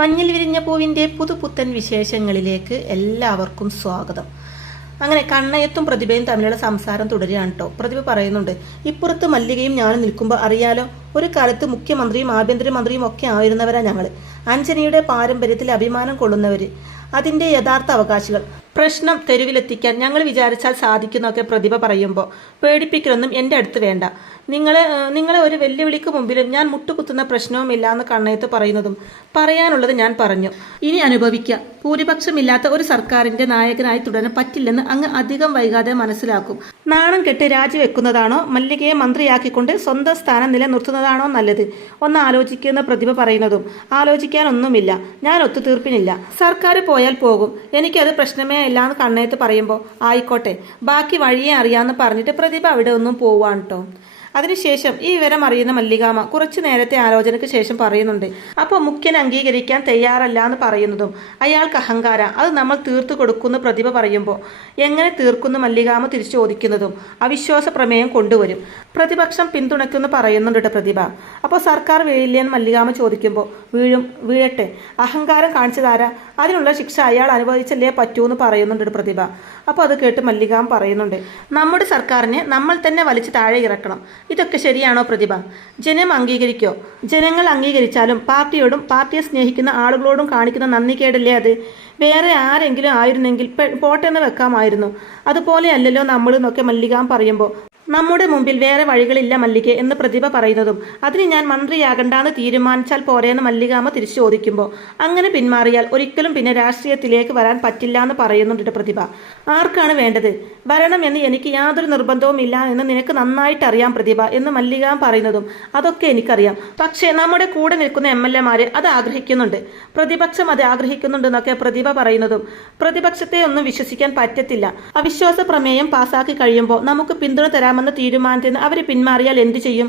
മഞ്ഞിൽ വിരിഞ്ഞ പൂവിൻ്റെ പുതുപുത്തൻ വിശേഷങ്ങളിലേക്ക് എല്ലാവർക്കും സ്വാഗതം. അങ്ങനെ കണ്ണയത്തും പ്രതിഭയും തമ്മിലുള്ള സംസാരം തുടരുകയാണ് കേട്ടോ. പ്രതിഭ പറയുന്നുണ്ട്, ഇപ്പുറത്ത് മല്ലികയും ഞാനും നിൽക്കുമ്പോൾ അറിയാലോ, ഒരു കാലത്ത് മുഖ്യമന്ത്രിയും ആഭ്യന്തരമന്ത്രിയും ഒക്കെ ആയിരുന്നവരാ ഞങ്ങൾ. അഞ്ജനയുടെ പാരമ്പര്യത്തിൽ അഭിമാനം കൊള്ളുന്നവർ, അതിൻ്റെ യഥാർത്ഥ അവകാശികൾ. പ്രശ്നം തെരുവിലെത്തിക്കാൻ ഞങ്ങൾ വിചാരിച്ചാൽ സാധിക്കുന്നൊക്കെ പ്രതിഭ പറയുമ്പോൾ പേടിപ്പിക്കലൊന്നും എൻ്റെ അടുത്ത് വേണ്ട. നിങ്ങളെ ഒരു വെല്ലുവിളിക്ക് മുമ്പിലും ഞാൻ മുട്ടുകുത്തുന്ന പ്രശ്നവുമില്ല എന്ന് കണ്ണയത്ത് പറയുന്നതും പറയാനുള്ളത് ഞാൻ പറഞ്ഞു. ഇനി അനുഭവിക്കുക. ഭൂരിപക്ഷമില്ലാത്ത ഒരു സർക്കാരിൻ്റെ നായകനായി തുടരാൻ പറ്റില്ലെന്ന് അങ്ങ് അധികം വൈകാതെ മനസ്സിലാക്കും. നാണം കെട്ട് രാജിവെക്കുന്നതാണോ മല്ലികയെ മന്ത്രിയാക്കിക്കൊണ്ട് സ്വന്തം സ്ഥാനം നിലനിർത്തുന്നതാണോ നല്ലത്? ഒന്ന് ആലോചിക്കുന്ന പ്രതിഭ പറയുന്നതും ആലോചിക്കാനൊന്നുമില്ല, ഞാൻ ഒത്തുതീർപ്പിനില്ല. സർക്കാർ പോയാൽ പോകും, എനിക്കത് പ്രശ്നമേ ഇല്ല എന്ന് കണ്ണയത്ത് പറയുമ്പോൾ ആയിക്കോട്ടെ, ബാക്കി വഴിയെ അറിയാമെന്ന് പറഞ്ഞിട്ട് പ്രതിഭ അവിടെ ഒന്നും പോവാണ് കേട്ടോ. അതിനുശേഷം ഈ വിവരം അറിയുന്ന മല്ലികാമ കുറച്ചു നേരത്തെ ആലോചനയ്ക്ക് ശേഷം പറയുന്നുണ്ട്, അപ്പോൾ മുഖ്യൻ അംഗീകരിക്കാൻ തയ്യാറല്ല എന്ന് പറയുന്നതും അയാൾക്ക് അഹങ്കാര, അത് നമ്മൾ തീർത്തു കൊടുക്കുന്ന പ്രതിഭ പറയുമ്പോൾ എങ്ങനെ തീർക്കുന്ന മല്ലികാമ തിരിച്ചു ചോദിക്കുന്നതും അവിശ്വാസ പ്രമേയം കൊണ്ടുവരും. പ്രതിപക്ഷം പിന്തുണയ്ക്കുമെന്ന് പറയുന്നുണ്ട് പ്രതിഭ. അപ്പോൾ സർക്കാർ വീഴില്ലെന്ന് മല്ലികാമ ചോദിക്കുമ്പോൾ വീഴട്ടെ, അഹങ്കാരം കാണിച്ചതാരാ, അതിനുള്ള ശിക്ഷ അയാൾ അനുഭവിച്ചല്ലേ പറ്റൂ എന്ന് പറയുന്നുണ്ട് പ്രതിഭ. അപ്പോൾ അത് കേട്ട് മല്ലികാമ പറയുന്നുണ്ട്, നമ്മുടെ സർക്കാരിനെ നമ്മൾ തന്നെ വലിച്ചു താഴെ ഇറക്കണം. ഇതൊക്കെ ശരിയാണോ പ്രതിഭ? ജനം അംഗീകരിക്കോ? ജനങ്ങൾ അംഗീകരിച്ചാലും പാർട്ടിയോടും പാർട്ടിയെ സ്നേഹിക്കുന്ന ആളുകളോടും കാണിക്കുന്ന നന്ദികേടല്ലേ അത്? വേറെ ആരെങ്കിലും ആയിരുന്നെങ്കിൽ പോട്ടെന്ന് വെക്കാമായിരുന്നു. അതുപോലെയല്ലല്ലോ നമ്മൾ എന്നൊക്കെ മല്ലികാം പറയുമ്പോൾ നമ്മുടെ മുമ്പിൽ വേറെ വഴികളില്ല മല്ലിക എന്ന് പ്രതിഭ പറയുന്നതും അതിന് ഞാൻ മന്ത്രിയാകണ്ടാന്ന് തീരുമാനിച്ചാൽ പോരെയെന്ന് മല്ലികാമ തിരിച്ചു ചോദിക്കുമ്പോൾ അങ്ങനെ പിന്മാറിയാൽ ഒരിക്കലും പിന്നെ രാഷ്ട്രീയത്തിലേക്ക് വരാൻ പറ്റില്ല എന്ന് പറയുന്നുണ്ട് പ്രതിഭ. ആർക്കാണ് വേണ്ടത്? വരണമെന്ന് എനിക്ക് യാതൊരു നിർബന്ധവും ഇല്ല എന്ന് നിനക്ക് നന്നായിട്ട് അറിയാം പ്രതിഭ എന്ന് മല്ലികാം പറയുന്നതും അതൊക്കെ എനിക്കറിയാം. പക്ഷേ നമ്മുടെ കൂടെ നിൽക്കുന്ന MLA-മാര് അത് ആഗ്രഹിക്കുന്നുണ്ട്, പ്രതിപക്ഷം അത് ആഗ്രഹിക്കുന്നുണ്ടെന്നൊക്കെ പ്രതിഭ പറയുന്നതും പ്രതിപക്ഷത്തെ ഒന്നും വിശ്വസിക്കാൻ പറ്റത്തില്ല. അവിശ്വാസ പ്രമേയം പാസാക്കി കഴിയുമ്പോൾ നമുക്ക് പിന്തുണ തരാമെന്ന് തീരുമാനത്തിന് അവർ പിന്മാറിയാൽ എന്ത് ചെയ്യും?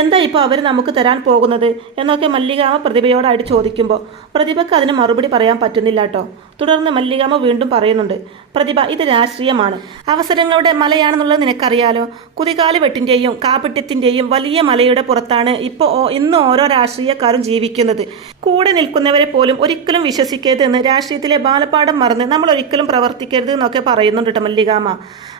എന്താ ഇപ്പോൾ അവർ നമുക്ക് തരാൻ പോകുന്നത് എന്നൊക്കെ മല്ലികാമ പ്രതിഭയോടായിട്ട് ചോദിക്കുമ്പോൾ പ്രതിഭയ്ക്ക് അതിന് മറുപടി പറയാൻ പറ്റുന്നില്ല കേട്ടോ. തുടർന്ന് മല്ലികാമ വീണ്ടും പറയുന്നുണ്ട്, പ്രതിഭ, ഇത് രാഷ്ട്രീയമാണ്, അവസരങ്ങളുടെ മലയാണെന്നുള്ളത് നിനക്കറിയാലോ. കുതികാല് വെട്ടിൻ്റെയും കാപട്യത്തിൻ്റെയും വലിയ മലയുടെ പുറത്താണ് ഇന്ന് ഓരോ രാഷ്ട്രീയക്കാരും ജീവിക്കുന്നത്. കൂടെ നിൽക്കുന്നവരെ പോലും ഒരിക്കലും വിശ്വസിക്കരുത് എന്ന് രാഷ്ട്രീയത്തിലെ ബാലപാഠം മറന്ന് നമ്മൾ ഒരിക്കലും പ്രവർത്തിക്കരുത് എന്നൊക്കെ പറയുന്നുണ്ട് കേട്ടോ മല്ലികാമ.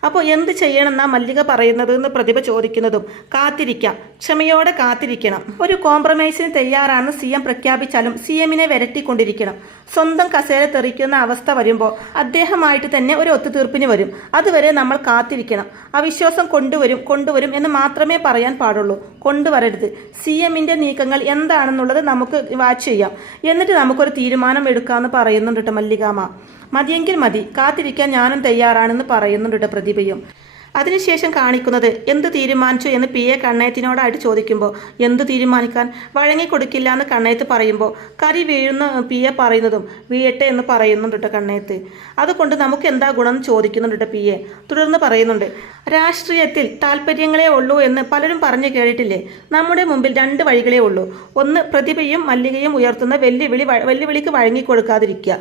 അപ്പോൾ എന്ത് ചെയ്യണമെന്നാ മല്ലിക പറയുന്നത് എന്ന് പ്രതിഭ ചോദിക്കുന്നതും കാത്തിരിക്കാം, ക്ഷമയോടെ കാത്തിരിക്കണം. ഒരു കോംപ്രമൈസിന് തയ്യാറാണെന്ന് CM പ്രഖ്യാപിച്ചാലും CM-നെ വിരട്ടിക്കൊണ്ടിരിക്കണം. സ്വന്തം കസേര തെറിക്കുന്ന അവസ്ഥ വരുമ്പോൾ അദ്ദേഹമായിട്ട് തന്നെ ഒരു ഒത്തുതീർപ്പിന് വരും. അതുവരെ നമ്മൾ കാത്തിരിക്കണം. അവിശ്വാസം കൊണ്ടുവരും എന്ന് മാത്രമേ പറയാൻ പാടുള്ളൂ, കൊണ്ടുവരരുത്. CM-ന്റെ നീക്കങ്ങൾ എന്താണെന്നുള്ളത് നമുക്ക് വാച്ച് ചെയ്യാം, എന്നിട്ട് നമുക്കൊരു തീരുമാനം എടുക്കാമെന്ന് പറയുന്നുണ്ട് കേട്ടോ മല്ലികാമ. മതിയെങ്കിൽ മതി, കാത്തിരിക്കാൻ ഞാനും തയ്യാറാണെന്ന് പറയുന്നുണ്ട് പ്രതിഭയും. അതിനുശേഷം കാണിക്കുന്നത് എന്ത് തീരുമാനിച്ചു എന്ന് PA കണ്ണയത്തിനോടായിട്ട് ചോദിക്കുമ്പോൾ എന്ത് തീരുമാനിക്കാൻ, വഴങ്ങിക്കൊടുക്കില്ല എന്ന് കണ്ണയത്ത് പറയുമ്പോൾ കരി വീഴുന്ന PA പറയുന്നതും വീഴട്ടെ എന്ന് പറയുന്നുണ്ട് കണ്ണയത്ത്. അതുകൊണ്ട് നമുക്ക് എന്താ ഗുണം ചോദിക്കുന്നുണ്ട് PA. തുടർന്ന് പറയുന്നുണ്ട്, രാഷ്ട്രീയത്തിൽ താല്പര്യങ്ങളേ ഉള്ളൂ എന്ന് പലരും പറഞ്ഞു കേട്ടിട്ടില്ലേ? നമ്മുടെ മുമ്പിൽ രണ്ട് വഴികളേ ഉള്ളൂ. ഒന്ന്, പ്രതിഭയും മല്ലികയും ഉയർത്തുന്ന വെല്ലുവിളിക്ക് വഴങ്ങിക്കൊടുക്കാതിരിക്കുക.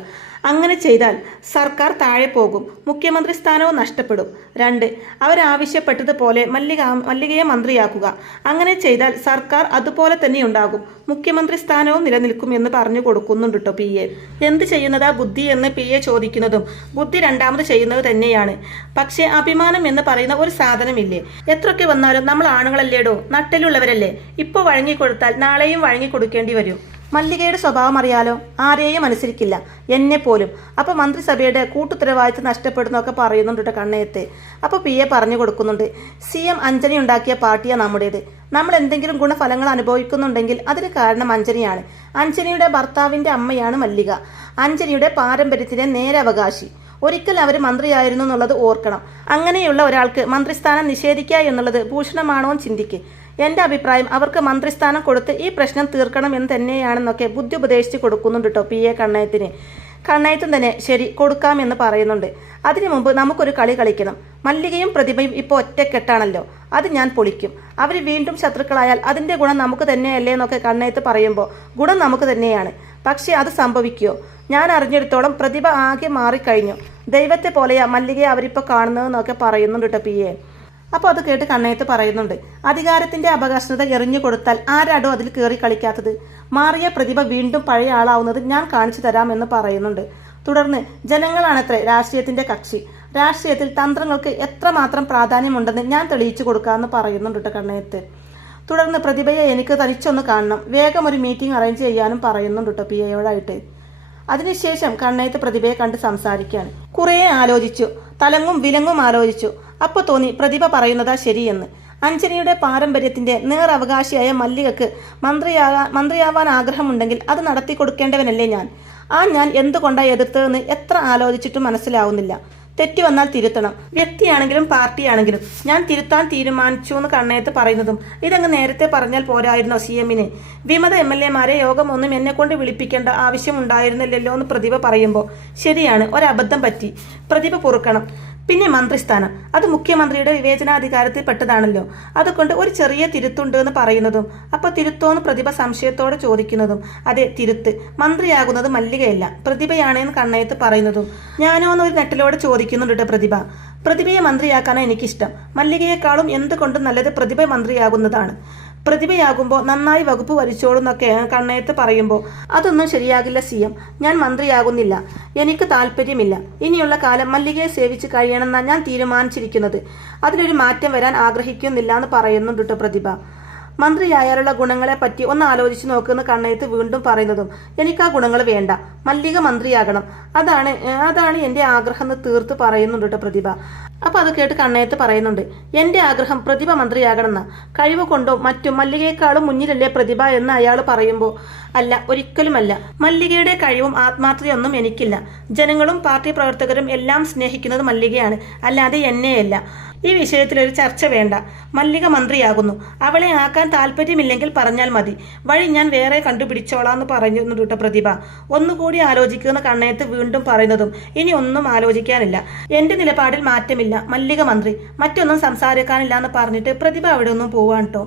അങ്ങനെ ചെയ്താൽ സർക്കാർ താഴെ പോകും, മുഖ്യമന്ത്രി സ്ഥാനവും നഷ്ടപ്പെടും. രണ്ട്, അവരാവശ്യപ്പെട്ടതുപോലെ മല്ലികയെ മന്ത്രിയാക്കുക. അങ്ങനെ ചെയ്താൽ സർക്കാർ അതുപോലെ തന്നെ ഉണ്ടാകും, മുഖ്യമന്ത്രി സ്ഥാനവും നിലനിൽക്കും എന്ന് പറഞ്ഞു കൊടുക്കുന്നുണ്ട് കേട്ടോ PA. എന്ത് ചെയ്യുന്നതാ ബുദ്ധി എന്ന് PA ചോദിക്കുന്നതും ബുദ്ധി രണ്ടാമത് ചെയ്യുന്നത് തന്നെയാണ്. പക്ഷേ അഭിമാനം എന്ന് പറയുന്ന ഒരു സാധനമില്ലേ? എത്രയൊക്കെ വന്നാലും നമ്മൾ ആണുങ്ങളല്ലേടോ, നട്ടലുള്ളവരല്ലേ. ഇപ്പോൾ വഴങ്ങിക്കൊടുത്താൽ നാളെയും വഴങ്ങിക്കൊടുക്കേണ്ടി വരും. മല്ലികയുടെ സ്വഭാവം അറിയാലോ, ആരെയും അനുസരിക്കില്ല, എന്നെ പോലും. അപ്പോൾ മന്ത്രിസഭയുടെ കൂട്ടുത്തരവാദിത്വം നഷ്ടപ്പെടുന്നൊക്കെ പറയുന്നുണ്ട് കണ്ണയത്തെ. അപ്പോൾ PA പറഞ്ഞു കൊടുക്കുന്നുണ്ട്, CM അഞ്ജനി ഉണ്ടാക്കിയ പാർട്ടിയാണ് നമ്മുടേത്. നമ്മൾ എന്തെങ്കിലും ഗുണഫലങ്ങൾ അനുഭവിക്കുന്നുണ്ടെങ്കിൽ അതിന് കാരണം അഞ്ജനിയാണ്. അഞ്ജനിയുടെ ഭർത്താവിൻ്റെ അമ്മയാണ് മല്ലിക, അഞ്ജനിയുടെ പാരമ്പര്യത്തിൻ്റെ നേരവകാശി. ഒരിക്കൽ അവർ മന്ത്രിയായിരുന്നു എന്നുള്ളത് ഓർക്കണം. അങ്ങനെയുള്ള ഒരാൾക്ക് മന്ത്രിസ്ഥാനം നിഷേധിക്കുക എന്നുള്ളത് ഭൂഷണമാണോ ചിന്തിക്ക്. എൻ്റെ അഭിപ്രായം അവർക്ക് മന്ത്രിസ്ഥാനം കൊടുത്ത് ഈ പ്രശ്നം തീർക്കണം എന്ന് തന്നെയാണെന്നൊക്കെ ബുദ്ധി ഉപദേശിച്ച് കൊടുക്കുന്നുണ്ട് കേട്ടോ PA കണ്ണയത്തിന്. കണ്ണയത്തും തന്നെ ശരി, കൊടുക്കാമെന്ന് പറയുന്നുണ്ട്. അതിനു മുമ്പ് നമുക്കൊരു കളി കളിക്കണം. മല്ലികയും പ്രതിഭയും ഇപ്പോൾ ഒറ്റക്കെട്ടാണല്ലോ, അത് ഞാൻ പൊളിക്കും. അവർ വീണ്ടും ശത്രുക്കളായാൽ അതിൻ്റെ ഗുണം നമുക്ക് തന്നെയല്ലേ എന്നൊക്കെ കണ്ണയത്ത് പറയുമ്പോൾ ഗുണം നമുക്ക് തന്നെയാണ്. പക്ഷേ അത് സംഭവിക്കുമോ? ഞാൻ അറിഞ്ഞെടുത്തോളം പ്രതിഭ ആകെ മാറിക്കഴിഞ്ഞു. ദൈവത്തെ പോലെയാ മല്ലികയെ അവരിപ്പോൾ കാണുന്നതെന്നൊക്കെ പറയുന്നുണ്ട് കേട്ടോ PA. അപ്പോൾ അത് കേട്ട് കണ്ണയത്ത് പറയുന്നുണ്ട്, അധികാരത്തിന്റെ അപകർഷത എറിഞ്ഞു കൊടുത്താൽ ആരാടോ അതിൽ കയറി കളിക്കാത്തത്? മാറിയ പ്രതിഭ വീണ്ടും പഴയ ആളാവുന്നത് ഞാൻ കാണിച്ചു തരാമെന്ന് പറയുന്നുണ്ട്. തുടർന്ന് ജനങ്ങളാണത്രേ രാഷ്ട്രീയത്തിന്റെ കക്ഷി, രാഷ്ട്രീയത്തിൽ തന്ത്രങ്ങൾക്ക് എത്രമാത്രം പ്രാധാന്യമുണ്ടെന്ന് ഞാൻ തെളിയിച്ചു കൊടുക്കാമെന്ന് പറയുന്നുണ്ട് കണ്ണയത്ത്. തുടർന്ന് പ്രതിഭയെ എനിക്ക് തനിച്ചൊന്ന് കാണണം, വേഗം ഒരു മീറ്റിംഗ് അറേഞ്ച് ചെയ്യാനും പറയുന്നുണ്ട് PA അതിനുശേഷം കണ്ണയത്ത് പ്രതിഭയെ കണ്ട് സംസാരിക്കുകയാണ്. കുറേ ആലോചിച്ചു, തലങ്ങും വിലങ്ങും ആലോചിച്ചു. അപ്പോൾ തോന്നി പ്രതിഭ പറയുന്നതാ ശരിയെന്ന്. അഞ്ജനിയുടെ പാരമ്പര്യത്തിന്റെ നേറവകാശിയായ മല്ലികക്ക് മന്ത്രിയാവാൻ ആഗ്രഹമുണ്ടെങ്കിൽ അത് നടത്തി കൊടുക്കേണ്ടവനല്ലേ ഞാൻ. ഞാൻ എന്തുകൊണ്ടാണ് എതിർത്തതെന്ന് എത്ര ആലോചിച്ചിട്ടും മനസ്സിലാവുന്നില്ല. തെറ്റ് വന്നാൽ തിരുത്തണം, വ്യക്തിയാണെങ്കിലും പാർട്ടിയാണെങ്കിലും. ഞാൻ തിരുത്താൻ തീരുമാനിച്ചു എന്ന് കണ്ണയത്ത് പറയുന്നതും ഇതങ്ങ് നേരത്തെ പറഞ്ഞാൽ പോരായിരുന്നോ CMന്? വിമത MLA-മാരെ യോഗമൊന്നും എന്നെ കൊണ്ട് വിളിപ്പിക്കേണ്ട ആവശ്യമുണ്ടായിരുന്നില്ലല്ലോ എന്ന് പ്രതിഭ പറയുമ്പോൾ ശരിയാണ്, ഒരബദ്ധം പറ്റി, പ്രതിഭ പൊറുക്കണം. പിന്നെ മന്ത്രിസ്ഥാനം, അത് മുഖ്യമന്ത്രിയുടെ വിവേചനാധികാരത്തിൽ പെട്ടതാണല്ലോ, അതുകൊണ്ട് ഒരു ചെറിയ തിരുത്തുണ്ട് എന്ന് പറയുന്നതും അപ്പോൾ തിരുത്തോന്ന് പ്രതിഭ സംശയത്തോടെ ചോദിക്കുന്നതും അതെ തിരുത്ത്, മന്ത്രിയാകുന്നത് മല്ലികയല്ല പ്രതിഭയാണെന്ന് കണ്ണയത്ത് പറയുന്നതും ഞാനോന്ന് ഒരു നെട്ടിലോടെ ചോദിക്കുന്നുണ്ട് പ്രതിഭയെ മന്ത്രിയാക്കാനാണ് എനിക്കിഷ്ടം. മല്ലികയെക്കാളും എന്തുകൊണ്ടും നല്ലത് പ്രതിഭ മന്ത്രിയാകുന്നതാണ്. പ്രതിഭയാകുമ്പോൾ നന്നായി വകുപ്പ് വരിച്ചോളൂന്നൊക്കെ കണ്ണയത്ത് പറയുമ്പോൾ അതൊന്നും ശരിയാകില്ല CM, ഞാൻ മന്ത്രിയാകുന്നില്ല, എനിക്ക് താല്പര്യമില്ല. ഇനിയുള്ള കാലം മല്ലികയെ സേവിച്ച് കഴിയണമെന്നാണ് ഞാൻ തീരുമാനിച്ചിരിക്കുന്നത്. അതിലൊരു മാറ്റം വരാൻ ആഗ്രഹിക്കുന്നില്ല എന്ന് പറയുന്നുണ്ട് പ്രതിഭ. മന്ത്രിയായാലുള്ള ഗുണങ്ങളെ പറ്റി ഒന്ന് ആലോചിച്ച് നോക്കുന്ന കണ്ണയത്ത് വീണ്ടും പറയുന്നതും എനിക്ക് ആ ഗുണങ്ങൾ വേണ്ട, മല്ലിക മന്ത്രിയാകണം, അതാണ് എൻ്റെ ആഗ്രഹം എന്ന് തീർത്ത് പറയുന്നുണ്ട് പ്രതിഭ. അപ്പൊ അത് കേട്ട് കണ്ണയത്ത് പറയുന്നുണ്ട്, എൻ്റെ ആഗ്രഹം പ്രതിഭ മന്ത്രിയാകണമെന്ന, കഴിവ് കൊണ്ടോ മറ്റും മല്ലികയെക്കാളും മുന്നിലല്ലേ പ്രതിഭ എന്ന് അയാൾ പറയുമ്പോൾ അല്ല, ഒരിക്കലുമല്ല. മല്ലികയുടെ കഴിവും ആത്മാർത്ഥതയൊന്നും എനിക്കില്ല. ജനങ്ങളും പാർട്ടി പ്രവർത്തകരും എല്ലാം സ്നേഹിക്കുന്നത് മല്ലികയാണ്, അല്ലാതെ എന്നെയല്ല. ഈ വിഷയത്തിലൊരു ചർച്ച വേണ്ട. മല്ലിക മന്ത്രിയാകുന്നു, അവളെ ആക്കാൻ താല്പര്യമില്ലെങ്കിൽ പറഞ്ഞാൽ മതി, വഴി ഞാൻ വേറെ കണ്ടുപിടിച്ചോളാന്ന് പറയുന്നുണ്ട് പ്രതിഭ. ഒന്നുകൂടി ആലോചിക്കുന്ന കണ്ണയത്ത് വീണ്ടും പറയുന്നതും ഇനി ഒന്നും ആലോചിക്കാനില്ല, എന്റെ നിലപാടിൽ മാറ്റമില്ല, മല്ലിക മന്ത്രി, മറ്റൊന്നും സംസാരിക്കാനില്ല എന്ന് പറഞ്ഞിട്ട് പ്രതിഭ അവിടെ ഒന്നും പോവാൻ കേട്ടോ.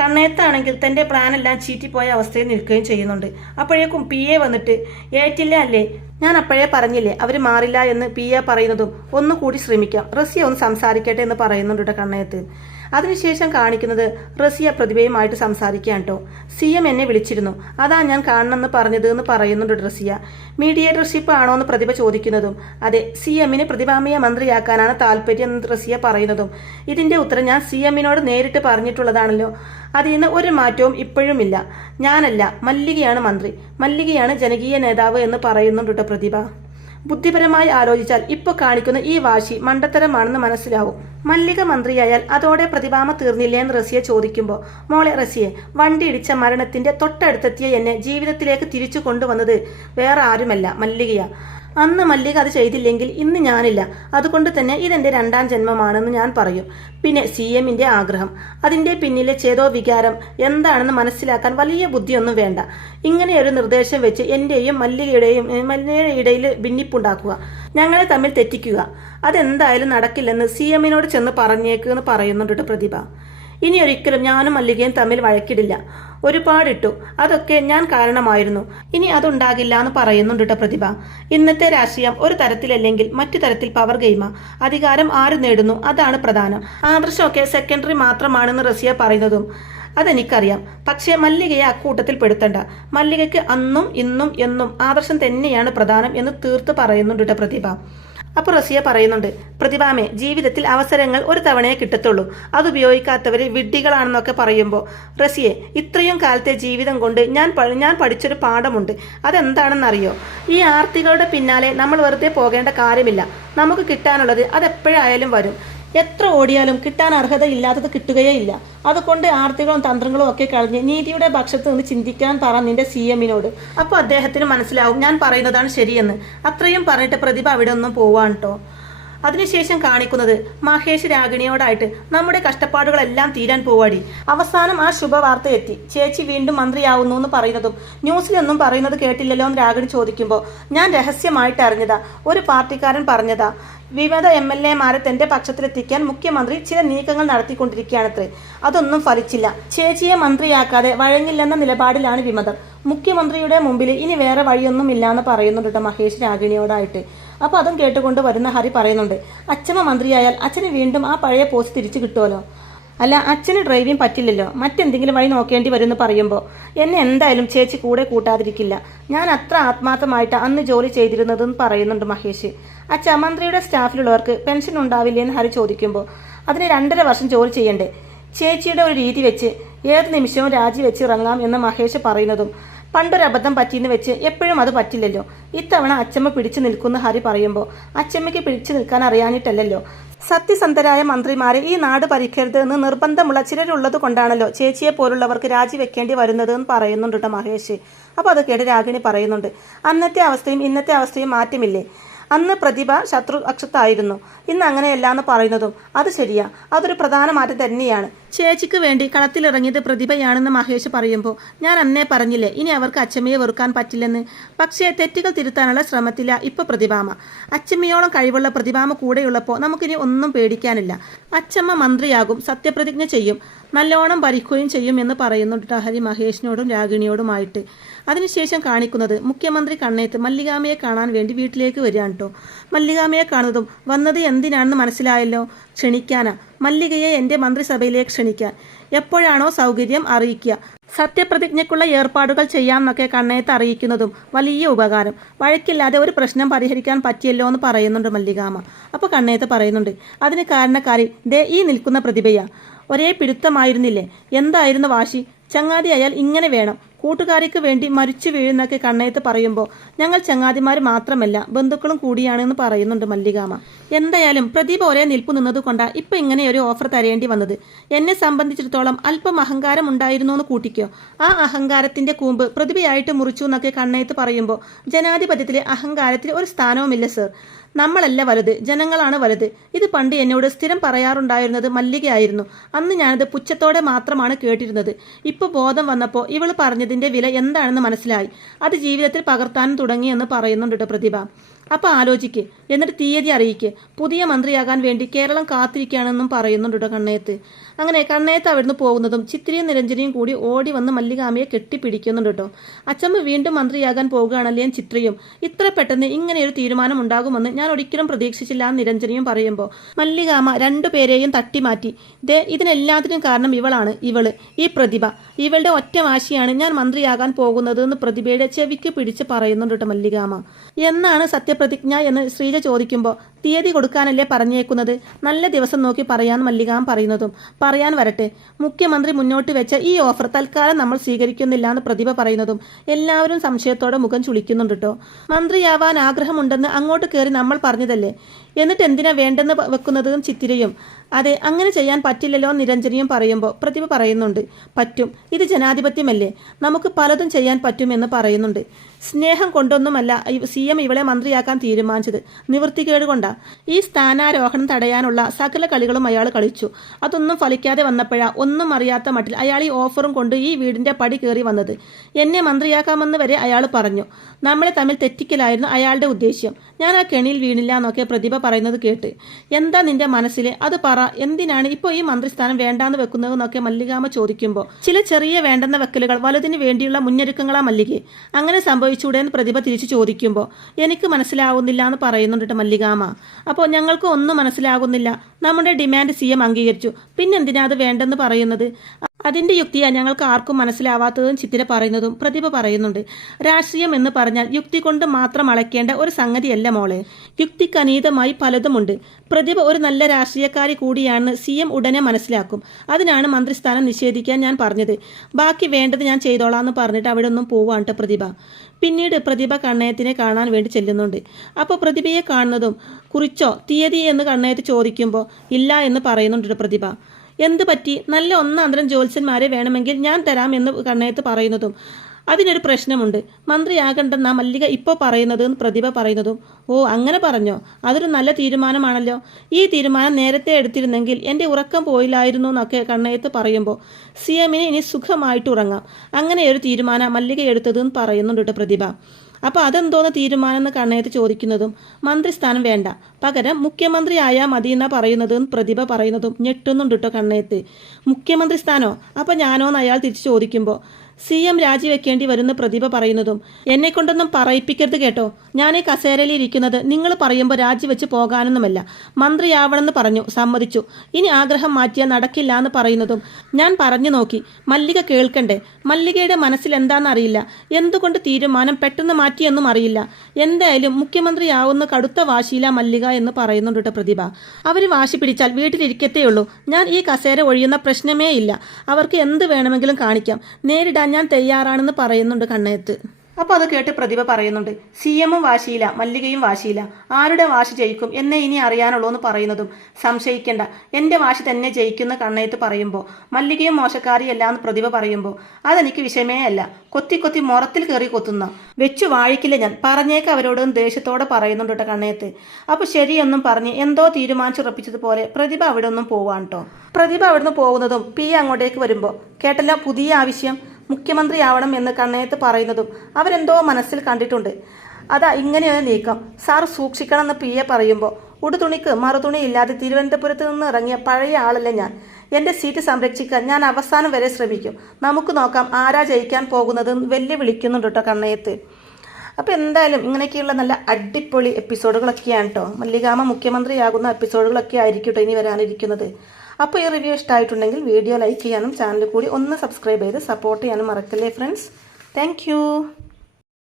കണ്ണയത്താണെങ്കിൽ തൻ്റെ പ്ലാനെല്ലാം ചീറ്റിപ്പോയ അവസ്ഥയിൽ നിൽക്കുകയും ചെയ്യുന്നുണ്ട്. അപ്പോഴേക്കും PA വന്നിട്ട് ഏറ്റില്ല അല്ലേ, ഞാൻ അപ്പോഴേ പറഞ്ഞില്ലേ അവർ മാറില്ല എന്ന് PA പറയുന്നതും ഒന്നുകൂടി ശ്രമിക്കാം, റസിയ ഒന്ന് സംസാരിക്കട്ടെ എന്ന് പറയുന്നുണ്ട് കണ്ണയത്ത്. അതിനുശേഷം കാണിക്കുന്നത് റസിയ പ്രതിഭയുമായിട്ട് സംസാരിക്കുകയാണ് കേട്ടോ. CM എന്നെ വിളിച്ചിരുന്നു, അതാ ഞാൻ കാണണമെന്ന് പറഞ്ഞത് എന്ന് പറയുന്നുണ്ട് റസിയ. മീഡിയേറ്റർഷിപ്പ് ആണോ എന്ന് പ്രതിഭ ചോദിക്കുന്നതും അതെ, CMന് പ്രതിഭാമയെ മന്ത്രിയാക്കാനാണ് താല്പര്യം എന്ന് റസിയ പറയുന്നതും ഇതിന്റെ ഉത്തരം ഞാൻ CMനോട് നേരിട്ട് പറഞ്ഞിട്ടുള്ളതാണല്ലോ, അതിൽ നിന്ന് ഒരു മാറ്റവും ഇപ്പോഴുമില്ല. ഞാനല്ല, മല്ലികയാണ് മന്ത്രി, മല്ലികയാണ് ജനകീയ നേതാവ് എന്ന് പറയുന്നുണ്ട് പ്രതിഭ. ബുദ്ധിപരമായി ആലോചിച്ചാൽ ഇപ്പോൾ കാണിക്കുന്ന ഈ വാശി മണ്ടത്തരമാണെന്ന് മനസ്സിലാവും. മല്ലിക മന്ത്രിയായാൽ അതോടെ പ്രതിഭാമ തീർന്നില്ലേ എന്ന് റസിയ ചോദിക്കുമ്പോൾ മോളെ റസിയെ, വണ്ടി ഇടിച്ച മരണത്തിന്റെ തൊട്ടടുത്തെത്തിയ എന്നെ ജീവിതത്തിലേക്ക് തിരിച്ചു കൊണ്ടുവന്നത് വേറെ ആരുമല്ല, മല്ലികയാ. അന്ന് മല്ലിക അത് ചെയ്തില്ലെങ്കിൽ ഇന്ന് ഞാനില്ല, അതുകൊണ്ട് തന്നെ ഇതെന്റെ രണ്ടാം ജന്മമാണെന്ന് ഞാൻ പറയും. പിന്നെ CMന്റെ ആഗ്രഹം, അതിന്റെ പിന്നിലെ ചേതോ വികാരം എന്താണെന്ന് മനസ്സിലാക്കാൻ വലിയ ബുദ്ധിയൊന്നും വേണ്ട. ഇങ്ങനെയൊരു നിർദ്ദേശം വെച്ച് എന്റെയും മല്ലികയുടെയും ഇടയിൽ ഭിന്നിപ്പുണ്ടാക്കുക, ഞങ്ങളെ തമ്മിൽ തെറ്റിക്കുക, അതെന്തായാലും നടക്കില്ലെന്ന് CMനോട് ചെന്ന് പറഞ്ഞേക്കെന്ന് പറയുന്നുണ്ട് പ്രതിഭ. ഇനി ഒരിക്കലും ഞാനും മല്ലികയും തമ്മിൽ വഴക്കിടില്ല, ഒരുപാടിട്ടു, അതൊക്കെ ഞാൻ കാരണമായിരുന്നു, ഇനി അതുണ്ടാകില്ല എന്ന് പറയുന്നുണ്ട് പ്രതിഭ. ഇന്നത്തെ രാഷ്ട്രീയം ഒരു തരത്തിലല്ലെങ്കിൽ മറ്റു തരത്തിൽ പവർ ഗെയിമാ, അധികാരം ആര് നേടുന്നു അതാണ് പ്രധാനം, ആദർശമൊക്കെ സെക്കൻഡറി മാത്രമാണെന്ന് റസിയ പറയുന്നതും അതെനിക്കറിയാം. പക്ഷേ മല്ലികയെ അക്കൂട്ടത്തിൽ പെടുത്തണ്ട, മല്ലികയ്ക്ക് അന്നും ഇന്നും എന്നും ആദർശം തന്നെയാണ് പ്രധാനം എന്ന് തീർത്ത് പറയുന്നുണ്ട് പ്രതിഭ. അപ്പോൾ റസിയ പറയുന്നുണ്ട്, പ്രതിഭാമേ, ജീവിതത്തിൽ അവസരങ്ങൾ ഒരു തവണയേ കിട്ടത്തുള്ളൂ, അത് ഉപയോഗിക്കാത്തവർ വിഡ്ഢികളാണെന്നൊക്കെ പറയുമ്പോൾ റസിയെ, ഇത്രയും കാലത്തെ ജീവിതം കൊണ്ട് ഞാൻ പഠിച്ചൊരു പാഠമുണ്ട്, അതെന്താണെന്നറിയോ? ഈ ആർത്തികളുടെ പിന്നാലെ നമ്മൾ വെറുതെ പോകേണ്ട കാര്യമില്ല, നമുക്ക് കിട്ടാനുള്ളത് അതെപ്പോഴായാലും വരും. എത്ര ഓടിയാലും കിട്ടാൻ അർഹതയില്ലാത്തത് കിട്ടുകയേ ഇല്ല. അതുകൊണ്ട് ആർത്തികളും തന്ത്രങ്ങളും ഒക്കെ കളഞ്ഞ് നീതിയുടെ പക്ഷത്ത് നിന്ന് ചിന്തിക്കാൻ പറ നിന്റെ CMനോട്. അപ്പോൾ അദ്ദേഹത്തിന് മനസ്സിലാവും ഞാൻ പറയുന്നതാണ് ശരിയെന്ന്. അത്രയും പറഞ്ഞിട്ട് പ്രതിഭ അവിടെ ഒന്നും പോവാൻ കേട്ടോ. അതിനുശേഷം കാണിക്കുന്നത് മഹേഷ് രാഗിണിയോടായിട്ട് നമ്മുടെ കഷ്ടപ്പാടുകളെല്ലാം തീരാൻ പോവാടി, അവസാനം ആ ശുഭവാർത്ത എത്തി, ചേച്ചി വീണ്ടും മന്ത്രിയാവുന്നു എന്ന് പറയുന്നതും ന്യൂസിലൊന്നും പറയുന്നത് കേട്ടില്ലല്ലോ എന്ന് രാഗിണി ചോദിക്കുമ്പോൾ ഞാൻ രഹസ്യമായിട്ട് അറിഞ്ഞതാ, ഒരു പാർട്ടിക്കാരൻ പറഞ്ഞതാ, വിവിധ MLA-മാരെ തന്റെ പക്ഷത്തിലെത്തിക്കാൻ മുഖ്യമന്ത്രി ചില നീക്കങ്ങൾ നടത്തിക്കൊണ്ടിരിക്കുകയാണത്രേ, അതൊന്നും ഫലിച്ചില്ല, ചേച്ചിയെ മന്ത്രിയാക്കാതെ വഴങ്ങില്ലെന്ന നിലപാടിലാണ് വിമതർ. മുഖ്യമന്ത്രിയുടെ മുമ്പിൽ ഇനി വേറെ വഴിയൊന്നും ഇല്ലാന്ന് പറയുന്നുണ്ട് മഹേഷ് രാഗിണിയോടായിട്ട്. അപ്പോൾ അതും കേട്ടുകൊണ്ട് വരുന്ന ഹരി പറയുന്നുണ്ട്, അച്ഛമ്മ മന്ത്രിയായാൽ അച്ഛന് വീണ്ടും ആ പഴയ പോസ്റ്റ് തിരിച്ചു കിട്ടുമല്ലോ. അല്ല, അച്ഛന് ഡ്രൈവിംഗ് പറ്റില്ലല്ലോ, മറ്റെന്തെങ്കിലും വഴി നോക്കേണ്ടി വരുമെന്ന് പറയുമ്പോൾ എന്നെ എന്തായാലും ചേച്ചി കൂടെ കൂട്ടാതിരിക്കില്ല. ഞാൻ അത്ര ആത്മാർത്ഥമായിട്ട് അന്ന് ജോലി ചെയ്തിരുന്നതെന്ന് പറയുന്നുണ്ട് മഹേഷ്. അച്ഛാ, മന്ത്രിയുടെ സ്റ്റാഫിലുള്ളവർക്ക് പെൻഷൻ ഉണ്ടാവില്ലേന്ന് ഹരി ചോദിക്കുമ്പോൾ അതിന് 2.5 വർഷം ജോലി ചെയ്യണ്ടേ? ചേച്ചിയുടെ ഒരു രീതി വെച്ച് ഏത് നിമിഷവും രാജിവെച്ച് ഇറങ്ങാം എന്ന് മഹേഷ് പറയുന്നതും പണ്ടൊരബദ്ധം പറ്റിയെന്ന് വെച്ച് എപ്പോഴും അത് പറ്റില്ലല്ലോ. ഇത്തവണ അച്ചമ്മ പിടിച്ചു നിൽക്കുന്ന ഹരി പറയുമ്പോൾ അച്ചമ്മയ്ക്ക് പിടിച്ചു നിൽക്കാൻ അറിയാനിട്ടല്ലോ. സത്യസന്ധരായ മന്ത്രിമാരെ ഈ നാട് ഭരിക്കരുത് എന്ന് നിർബന്ധമുള്ള ചിലരുള്ളത് കൊണ്ടാണല്ലോ ചേച്ചിയെ പോലുള്ളവർക്ക് രാജിവെക്കേണ്ടി വരുന്നത് എന്ന് പറയുന്നുണ്ട് കേട്ടോ മഹേഷ്. അപ്പോൾ അത് കേട്ട് രാഗിണി പറയുന്നുണ്ട്, അന്നത്തെ അവസ്ഥയും ഇന്നത്തെ അവസ്ഥയും മാറ്റമില്ലേ? അന്ന് പ്രതിഭ ശത്രു പക്ഷത്തായിരുന്നു, ഇന്ന് അങ്ങനെയല്ല എന്ന് പറയുന്നതും അത് ശരിയാ. അതൊരു പ്രധാന മാറ്റം തന്നെയാണ്. ചേച്ചിക്ക് വേണ്ടി കളത്തിലിറങ്ങിയത് പ്രതിഭയാണെന്ന് മഹേഷ് പറയുമ്പോൾ ഞാൻ അന്നേ പറഞ്ഞില്ലേ ഇനി അവർക്ക് അച്ചമ്മയെ വെറുക്കാൻ പറ്റില്ലെന്ന്. പക്ഷേ തെറ്റുകൾ തിരുത്താനുള്ള ശ്രമത്തില്ല ഇപ്പോൾ പ്രതിഭാമ. അച്ചമ്മയോളം കഴിവുള്ള പ്രതിഭാമ കൂടെയുള്ളപ്പോൾ നമുക്കിനി ഒന്നും പേടിക്കാനില്ല. അച്ചമ്മ മന്ത്രിയാകും, സത്യപ്രതിജ്ഞ ചെയ്യും, നല്ലോണം ഭരിക്കുകയും ചെയ്യും എന്ന് പറയുന്നുണ്ട് ഹരി മഹേഷിനോടും രാഗിണിയോടുമായിട്ട്. അതിനുശേഷം കാണിക്കുന്നത് മുഖ്യമന്ത്രി കണ്ണേത്ത് മല്ലികാമയെ കാണാൻ വേണ്ടി വീട്ടിലേക്ക് വരികയാണ് കേട്ടോ. മല്ലികാമയെ കാണുന്നതും വന്നത് എന്തിനാണെന്ന് മനസ്സിലായല്ലോ, ക്ഷണിക്കാനാ. മല്ലികയെ എൻ്റെ മന്ത്രിസഭയിലേക്ക് ക്ഷണിക്കാൻ. എപ്പോഴാണോ സൗകര്യം അറിയിക്കുക. സത്യപ്രതിജ്ഞയ്ക്കുള്ള ഏർപ്പാടുകൾ ചെയ്യാമെന്നൊക്കെ കണ്ണേത്ത് അറിയിക്കുന്നതും വലിയ ഉപകാരം. വഴക്കില്ലാതെ ഒരു പ്രശ്നം പരിഹരിക്കാൻ പറ്റിയല്ലോ എന്ന് പറയുന്നുണ്ട് മല്ലികാമ. അപ്പോൾ കണ്ണേത്ത് പറയുന്നുണ്ട്, അതിന് കാരണക്കാരി ദേ ഈ നിൽക്കുന്ന പ്രതിഭയാ. ഒരേ പിടുത്തമായിരുന്നില്ലേ? എന്തായിരുന്നു വാശി? ചങ്ങാതിയായാൽ ഇങ്ങനെ വേണം, കൂട്ടുകാരിക്ക് വേണ്ടി മരിച്ചു വീഴുന്നൊക്കെ കണ്ണയത്ത് പറയുമ്പോൾ ഞങ്ങൾ ചങ്ങാതിമാർ മാത്രമല്ല ബന്ധുക്കളും കൂടിയാണെന്ന് പറയുന്നുണ്ട് മല്ലികാമ. എന്തായാലും പ്രദീപ് ഒരേ നിൽപ്പു നിന്നതുകൊണ്ടാണ് ഇപ്പം ഇങ്ങനെ ഒരു ഓഫർ തരേണ്ടി വന്നത്. എന്നെ സംബന്ധിച്ചിടത്തോളം അല്പം അഹങ്കാരം ഉണ്ടായിരുന്നു എന്ന് കൂട്ടിക്കോ. ആ അഹങ്കാരത്തിന്റെ കൂമ്പ് പ്രതിഭയായിട്ട് മുറിച്ചു എന്നൊക്കെ കണ്ണയത്ത് പറയുമ്പോൾ ജനാധിപത്യത്തിലെ അഹങ്കാരത്തിൽ ഒരു സ്ഥാനവുമില്ല സർ. നമ്മളല്ല വലുത്, ജനങ്ങളാണ് വലുത്. ഇത് പണ്ട് എന്നോട് സ്ഥിരം പറയാറുണ്ടായിരുന്നത് മല്ലികയായിരുന്നു. അന്ന് ഞാനത് പുച്ഛത്തോടെ മാത്രമാണ് കേട്ടിരുന്നത്. ഇപ്പോൾ ബോധം വന്നപ്പോൾ ഇവൾ പറഞ്ഞതിൻ്റെ വില എന്താണെന്ന് മനസ്സിലായി. അത് ജീവിതത്തിൽ പകർത്താനും തുടങ്ങിയെന്ന് പറയുന്നുണ്ട് പ്രതിഭ. അപ്പോൾ ആലോചിക്ക്, എന്നിട്ട് തീയതി അറിയിക്ക്. പുതിയ മന്ത്രിയാകാൻ വേണ്ടി കേരളം കാത്തിരിക്കുകയാണെന്നും പറയുന്നുണ്ട് കണ്ണയത്ത്. അങ്ങനെ കണ്ണയത്ത് അവിടുന്ന് പോകുന്നതും ചിത്രിയും നിരഞ്ജനയും കൂടി ഓടി വന്ന് മല്ലികാമയെ കെട്ടിപ്പിടിക്കുന്നുണ്ട് കേട്ടോ. അച്ചമ്മ വീണ്ടും മന്ത്രിയാകാൻ പോകുകയാണല്ലേ ചിത്രയും. ഇത്ര പെട്ടെന്ന് ഇങ്ങനെയൊരു തീരുമാനം ഉണ്ടാകുമെന്ന് ഞാൻ ഒരിക്കലും പ്രതീക്ഷിച്ചില്ല എന്ന് നിരഞ്ജനയും പറയുമ്പോൾ മല്ലികാമ രണ്ടുപേരെയും തട്ടിമാറ്റി. ദേ ഇതിനെല്ലാത്തിനും കാരണം ഇവളാണ്, ഇവള്, ഈ പ്രതിഭ. ഇവളുടെ ഒറ്റ വാശിയാണ് ഞാൻ മന്ത്രിയാകാൻ പോകുന്നത് എന്ന് പ്രതിഭയുടെ ചെവിക്ക് പിടിച്ച് പറയുന്നുണ്ട് കേട്ടോ മല്ലികാമ. എന്നാണ് സത്യപ്രതിജ്ഞ എന്ന് ശ്രീജ ചോദിക്കുമ്പോൾ തീയതി കൊടുക്കാനല്ലേ പറഞ്ഞേക്കുന്നത്, നല്ല ദിവസം നോക്കി പറയാമെന്ന് മല്ലികാമ പറയുന്നതും പറയാൻ വരട്ടെ. മുഖ്യമന്ത്രി മുന്നോട്ട് വെച്ച ഈ ഓഫർ തൽക്കാലം നമ്മൾ സ്വീകരിക്കുന്നില്ല എന്ന് പ്രതിഭ പറയുന്നതും എല്ലാവരും സംശയത്തോടെ മുഖം ചുളിക്കുന്നുണ്ട് കേട്ടോ. മന്ത്രിയാവാൻ ആഗ്രഹമുണ്ടെന്ന് അങ്ങോട്ട് കയറി നമ്മൾ പറഞ്ഞതല്ലേ, എന്നിട്ട് എന്തിനാ വേണ്ടെന്ന് വെക്കുന്നതും ചിത്തിരയും. അതെ, അങ്ങനെ ചെയ്യാൻ പറ്റില്ലല്ലോ നിരഞ്ജനിയും പറയുമ്പോൾ പ്രതിഭ പറയുന്നുണ്ട്, പറ്റും, ഇത് ജനാധിപത്യമല്ലേ, നമുക്ക് പലതും ചെയ്യാൻ പറ്റുമെന്ന് പറയുന്നുണ്ട്. സ്നേഹം കൊണ്ടൊന്നുമല്ല CM ഇവളെ മന്ത്രിയാക്കാൻ തീരുമാനിച്ചത്, നിവൃത്തികേട് കൊണ്ടാ. ഈ സ്ഥാനാരോഹണം തടയാനുള്ള സകല കളികളും അയാൾ കളിച്ചു. അതൊന്നും ഫലിക്കാതെ വന്നപ്പോഴാ ഒന്നും അറിയാത്ത മട്ടിൽ അയാൾ ഈ ഓഫറും കൊണ്ട് ഈ വീടിന്റെ പടി കയറി വന്നത്. എന്നെ മന്ത്രിയാക്കാമെന്ന് വരെ അയാൾ പറഞ്ഞു. നമ്മളെ തമ്മിൽ തെറ്റിക്കലായിരുന്നു അയാളുടെ ഉദ്ദേശ്യം. ഞാൻ ആ കെണിയിൽ വീണില്ല എന്നൊക്കെ പ്രതിഭ പറയുന്നത് കേട്ട് എന്താ നിന്റെ മനസ്സിൽ, അത് പറ. എന്തിനാണ് ഇപ്പോൾ ഈ മന്ത്രിസ്ഥാനം വേണ്ടാന്ന് വെക്കുന്നതെന്നൊക്കെ മല്ലികാമ ചോദിക്കുമ്പോൾ ചില ചെറിയ വേണ്ടെന്ന വെക്കലുകൾ വലുതിന് വേണ്ടിയുള്ള മുന്നൊരുക്കങ്ങളാ മല്ലികെ. അങ്ങനെ സംഭവിച്ചൂടെ എന്ന് പ്രതിഭ തിരിച്ചു ചോദിക്കുമ്പോൾ എനിക്ക് മനസ്സിലാവുന്നില്ല എന്ന് പറയുന്നുണ്ട് മല്ലികാമ. അപ്പോൾ ഞങ്ങൾക്ക് ഒന്നും മനസ്സിലാകുന്നില്ല. നമ്മുടെ ഡിമാൻഡ് CM അംഗീകരിച്ചു, പിന്നെന്തിനാ അത് വേണ്ടെന്ന് പറയുന്നത്? അതിൻ്റെ യുക്തിയാണ് ഞങ്ങൾക്ക് ആർക്കും മനസ്സിലാവാത്തതും ചിത്തിര പറയുന്നതും പ്രതിഭ പറയുന്നുണ്ട്. രാഷ്ട്രീയം എന്ന് പറഞ്ഞാൽ യുക്തി കൊണ്ട് മാത്രം അളക്കേണ്ട ഒരു സംഗതിയല്ല മോളെ, യുക്തിക്കനീതമായി പലതുമുണ്ട്. പ്രതിഭ ഒരു നല്ല രാഷ്ട്രീയക്കാരി കൂടിയാണെന്ന് CM ഉടനെ മനസ്സിലാക്കും. അതിനാണ് മന്ത്രിസ്ഥാനം നിഷേധിക്കാൻ ഞാൻ പറഞ്ഞത്. ബാക്കി വേണ്ടത് ഞാൻ ചെയ്തോളാം എന്ന് പറഞ്ഞിട്ട് അവിടെ ഒന്നും പോവാണ്ട് പ്രതിഭ. പിന്നീട് പ്രതിഭ കണ്ണയത്തിനെ കാണാൻ വേണ്ടി ചെല്ലുന്നുണ്ട്. അപ്പോൾ പ്രതിഭയെ കാണുന്നതും കുറിച്ചോ തീയതി എന്ന് കണ്ണയത്ത് ചോദിക്കുമ്പോൾ ഇല്ല എന്ന് പറയുന്നുണ്ട് പ്രതിഭ. എന്ത് പറ്റി? നല്ല ഒന്നാന്തരം ജ്യോത്സ്യന്മാരെ വേണമെങ്കിൽ ഞാൻ തരാം എന്ന് കണ്ണയത്ത് പറയുന്നതും അതിനൊരു പ്രശ്നമുണ്ട്, മന്ത്രിയാകണ്ടെന്നാ മല്ലിക ഇപ്പോൾ പറയുന്നത് എന്ന് പ്രതിഭ പറയുന്നതും ഓ അങ്ങനെ പറഞ്ഞോ, അതൊരു നല്ല തീരുമാനമാണല്ലോ. ഈ തീരുമാനം നേരത്തെ എടുത്തിരുന്നെങ്കിൽ എൻ്റെ ഉറക്കം പോയില്ലായിരുന്നു എന്നൊക്കെ കണ്ണയത്ത് പറയുമ്പോൾ CMന് ഇനി സുഖമായിട്ട് ഉറങ്ങാം. അങ്ങനെ ഒരു തീരുമാനം മല്ലിക എടുത്തതെന്ന് പറയുന്നുണ്ട് പ്രതിഭ. അപ്പോൾ അതെന്തോന്ന് തീരുമാനം എന്ന് കണ്ണയത്ത് ചോദിക്കുന്നതും മന്ത്രിസ്ഥാനം വേണ്ട, പകരം മുഖ്യമന്ത്രി ആയാൽ മതി എന്നാ പറയുന്നതും പ്രതിഭ പറയുന്നതും ഞെട്ടുന്നുണ്ട് കേട്ടോ കണ്ണയത്ത്. മുഖ്യമന്ത്രി സ്ഥാനോ? അപ്പോൾ ഞാനോന്ന് അയാൾ തിരിച്ചു ചോദിക്കുമ്പോൾ CM രാജിവെക്കേണ്ടി വരുന്ന പ്രതിഭ പറയുന്നതും എന്നെ കൊണ്ടൊന്നും പറയിപ്പിക്കരുത് കേട്ടോ. ഞാൻ ഈ കസേരയിൽ ഇരിക്കുന്നത് നിങ്ങൾ പറയുമ്പോൾ രാജിവെച്ച് പോകാനൊന്നുമല്ല. മന്ത്രിയാവണമെന്ന് പറഞ്ഞു, സമ്മതിച്ചു. ഇനി ആഗ്രഹം മാറ്റിയാൽ നടക്കില്ല എന്ന് പറയുന്നതും ഞാൻ പറഞ്ഞു നോക്കി. മല്ലിക കേൾക്കണ്ടേ? മല്ലികയുടെ മനസ്സിൽ എന്താണെന്നറിയില്ല. എന്തുകൊണ്ട് തീരുമാനം പെട്ടെന്ന് മാറ്റിയെന്നും അറിയില്ല. എന്തായാലും മുഖ്യമന്ത്രിയാവുന്ന കടുത്ത വാശിയില്ല മല്ലിക എന്ന് പറയുന്നുണ്ട് കേട്ടോ പ്രതിഭ. അവർ വാശി പിടിച്ചാൽ വീട്ടിലിരിക്കത്തേ ഉള്ളൂ. ഞാൻ ഈ കസേര ഒഴിയുന്ന പ്രശ്നമേ ഇല്ല. അവർക്ക് എന്ത് വേണമെങ്കിലും കാണിക്കാം. നേരിടാൻ ഞാൻ തയ്യാറാണെന്ന് പറയുന്നുണ്ട് കണ്ണയത്ത്. അപ്പോൾ അത് കേട്ട് പ്രതിഭ പറയുന്നുണ്ട്, CMും വാശിയില്ല, മല്ലികയും വാശിയില്ല. ആരുടെ വാശി ജയിക്കും എന്നേ ഇനി അറിയാനുള്ളൂ എന്ന് പറയുന്നതും സംശയിക്കേണ്ട, എൻ്റെ വാശി തന്നെ ജയിക്കുന്ന കണ്ണയത്ത് പറയുമ്പോൾ മല്ലികയും മോശക്കാരിയല്ല എന്ന് പ്രതിഭ പറയുമ്പോൾ അതെനിക്ക് വിഷയമേ അല്ല. കൊത്തി കൊത്തി മുറത്തിൽ കയറി കൊത്തുന്ന വെച്ചു വാഴിക്കില്ല ഞാൻ, പറഞ്ഞേക്ക് അവരോട് ദേഷ്യത്തോടെ പറയുന്നുണ്ട് കേട്ടോ കണ്ണയത്ത്. അപ്പോൾ ശരിയെന്നും പറഞ്ഞ് എന്തോ തീരുമാനിച്ചുറപ്പിച്ചതുപോലെ പ്രതിഭ അവിടെ ഒന്നും പോവാണ് കേട്ടോ. പ്രതിഭ അവിടുന്ന് പോകുന്നതും പി അങ്ങോട്ടേക്ക് വരുമ്പോൾ കേട്ടല്ലോ പുതിയ ആവശ്യം മുഖ്യമന്ത്രിയാവണം എന്ന് കണ്ണയത്ത് പറയുന്നതും അവരെന്തോ മനസ്സിൽ കണ്ടിട്ടുണ്ട്. അതാ ഇങ്ങനെയൊരു നീക്കം, സാർ സൂക്ഷിക്കണം എന്ന് പി എ പറയുമ്പോൾ ഉടുതുണിക്ക് മറുതുണി ഇല്ലാതെ തിരുവനന്തപുരത്ത് നിന്ന് ഇറങ്ങിയ പഴയ ആളല്ലേ ഞാൻ. എൻ്റെ സീറ്റ് സംരക്ഷിക്കാൻ ഞാൻ അവസാനം വരെ ശ്രമിക്കും. നമുക്ക് നോക്കാം ആരാ ജയിക്കാൻ പോകുന്നത് വെല്ലുവിളിക്കുന്നുണ്ട് കേട്ടോ കണ്ണയത്ത്. അപ്പോൾ എന്തായാലും ഇങ്ങനെയൊക്കെയുള്ള നല്ല അടിപൊളി എപ്പിസോഡുകളൊക്കെയാണ് കേട്ടോ. മല്ലികാമ്മ മുഖ്യമന്ത്രിയാകുന്ന എപ്പിസോഡുകളൊക്കെ ആയിരിക്കും കേട്ടോ ഇനി വരാനിരിക്കുന്നത്. അപ്പോൾ ഈ റിവ്യൂ ഇഷ്ടമായിട്ടുണ്ടെങ്കിൽ വീഡിയോ ലൈക്ക് ചെയ്യാനും ചാനൽ കൂടി ഒന്ന് സബ്സ്ക്രൈബ് ചെയ്ത് സപ്പോർട്ട് ചെയ്യാനും മറക്കല്ലേ ഫ്രണ്ട്സ്. താങ്ക്